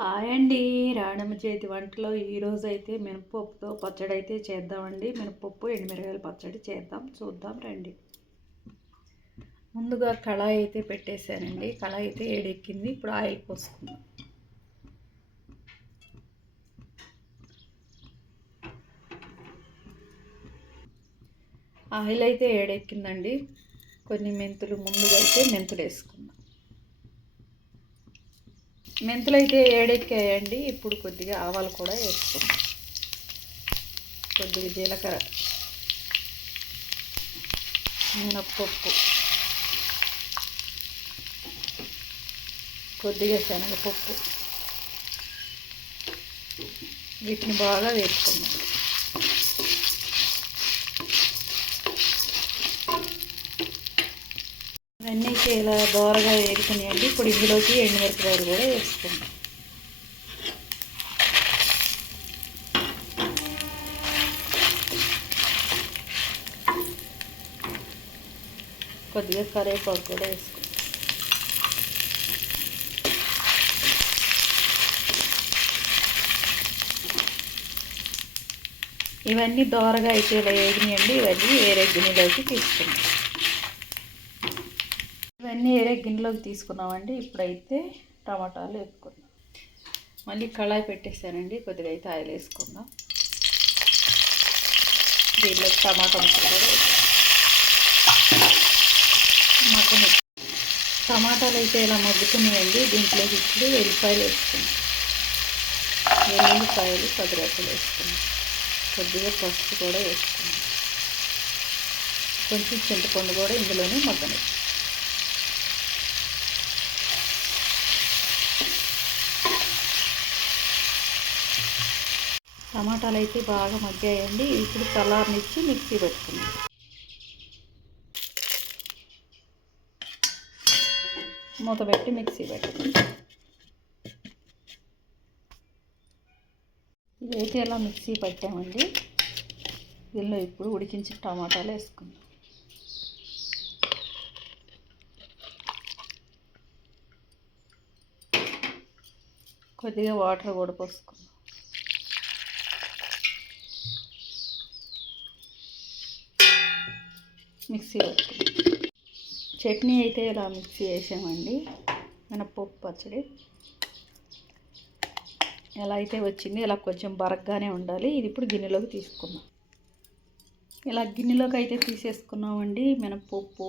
Hi అండి. రాణమ్మ చేతి వంటలో ఈరోజు అయితే మినపప్పుతో పచ్చడి అయితే చేద్దామండి. మినపప్పు ఎండుమిరగాయల పచ్చడి చేద్దాం, చూద్దాం రండి. ముందుగా కళాయి అయితే పెట్టేశానండి. కళాయి అయితే ఏడెక్కింది. ఇప్పుడు ఆయిల్ పోసుకుందాం. ఆయిల్ అయితే ఏడెక్కిందండి. కొన్ని మెంతులు ముందుగా అయితే మెంతులు వేసుకుందాం. మెంతులు అయితే ఏడెక్కాయండి. ఇప్పుడు కొద్దిగా ఆవాలు కూడా వేసుకుందాం. కొద్దిగా జీలకర్ర, మినప్పప్పు, కొద్దిగా శనగపప్పు, వీటిని బాగా వేసుకుందాం. ఇవన్నీ ఇలా దోరగా వేసుకునేయండి. ఇప్పుడు ఇందులోకి ఎండుమిరపకాయలు కూడా వేసుకుందాం. కొద్దిగా కరివేపాకు కూడా వేసుకుందాం. ఇవన్నీ దోరగా అయితే ఇలా వేగినాయండి. ఇవన్నీ వేరే గిన్నెలోకి తీసుకుందాం. ఇవన్నీ వేరే గిన్నెలోకి తీసుకున్నామండి. ఇప్పుడైతే టమాటాలు వేసుకుందాం. మళ్ళీ కళాయి పెట్టేసానండి. కొద్దిగా అయితే ఆయిల్ వేసుకుందాం. దీనిలోకి టమాటా ముక్కలు కూడా మగ్గని టమాటాలు అయితే ఇలా మగ్గుతున్నాయండి. దీంట్లోకి ఇప్పుడు వెల్లిపాయలు వేసుకుందాం. వెల్లిపాయలు 10 రెక్కలు వేసుకుందాం. కొద్దిగా పసుపు కూడా వేసుకుందాం. కొంచెం చింతపండు కూడా ఇందులోనే మగ్గని. టమాటాలు అయితే బాగా మగ్గాయండి. ఇప్పుడు చల్లారనిచ్చి మిక్సీ పెట్టుకున్నాం. మూత పెట్టి మిక్సీ పెట్టుకున్నాం. ఇదైతే ఇలా మిక్సీ పెట్టామండి. దీనిలో ఇప్పుడు ఉడికించి టమాటాలు వేసుకుందాం. కొద్దిగా వాటర్ కూడా పోసుకుందాం. మిక్సీ పెట్టుకుందాం. చట్నీ అయితే ఇలా మిక్సీ వేసామండి. మినపప్పు పచ్చడి ఎలా అయితే వచ్చింది, ఇలా కొంచెం బరగ్గానే ఉండాలి. ఇది ఇప్పుడు గిన్నెలోకి తీసుకుందాం. ఇలా గిన్నెలోకి అయితే తీసేసుకున్నామండి. మినపప్పు,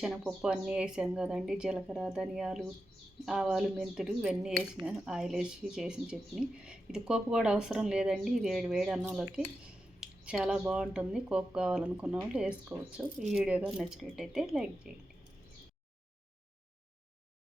శనగపప్పు అన్నీ వేసాం కదండి. జీలకర్ర, ధనియాలు, ఆవాలు, మెంతులు ఇవన్నీ వేసిన ఆయిల్ వేసి చేసిన చట్నీ. ఇది కోపు కూడా అవసరం లేదండి. ఇది వేడి అన్నంలోకి చాలా బాగుంటుంది. కోపు కావాలనుకున్న వాళ్ళు వేసుకోవచ్చు. ఈ వీడియో కానీ నచ్చినట్టయితే లైక్ చేయండి.